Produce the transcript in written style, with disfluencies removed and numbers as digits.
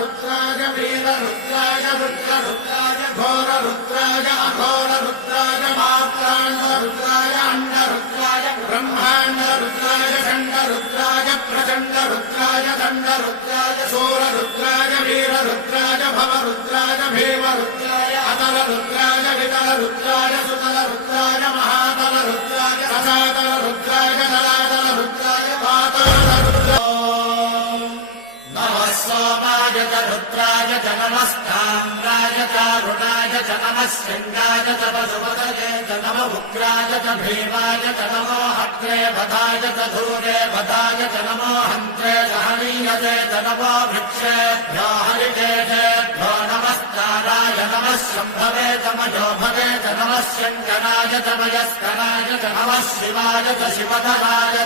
रुद्राय वीररुद्राय रुद्ररुद्राय घोररुद्राय अघोररुद्राय मात्राण्डरुद्राय अण्डरुद्राय ब्रह्माण्डरुद्राय चण्डरुद्राय प्रचण्डरुद्राय दण्डरुद्राय शूररुद्राय वीररुद्राय भवरुद्राय भीमरुद्राय अतलरुद्राय वितलरुद्राय सुतलरुद्राय महातलरुद्राय रसातलरुद्राय जलातलरुद्राय पातालरुद्राय नमः सोमाय च रुद्राय च नमस्ताम्राय च रुणाय च नमः शृङ्गाय च वसुपतये च नमः उग्राय च भीमाय च नमो हत्रे वधाय च धूरे वधाय च नमो हन्त्रे च हनीयते च नमो वृक्षेभ्यो हरिकेशेभ्यो नमस्ताराय नमः शम्भवे च मजोभवे च नमः शङ्कराय च मयस्कराय च नमः शिवाय च शिवधराय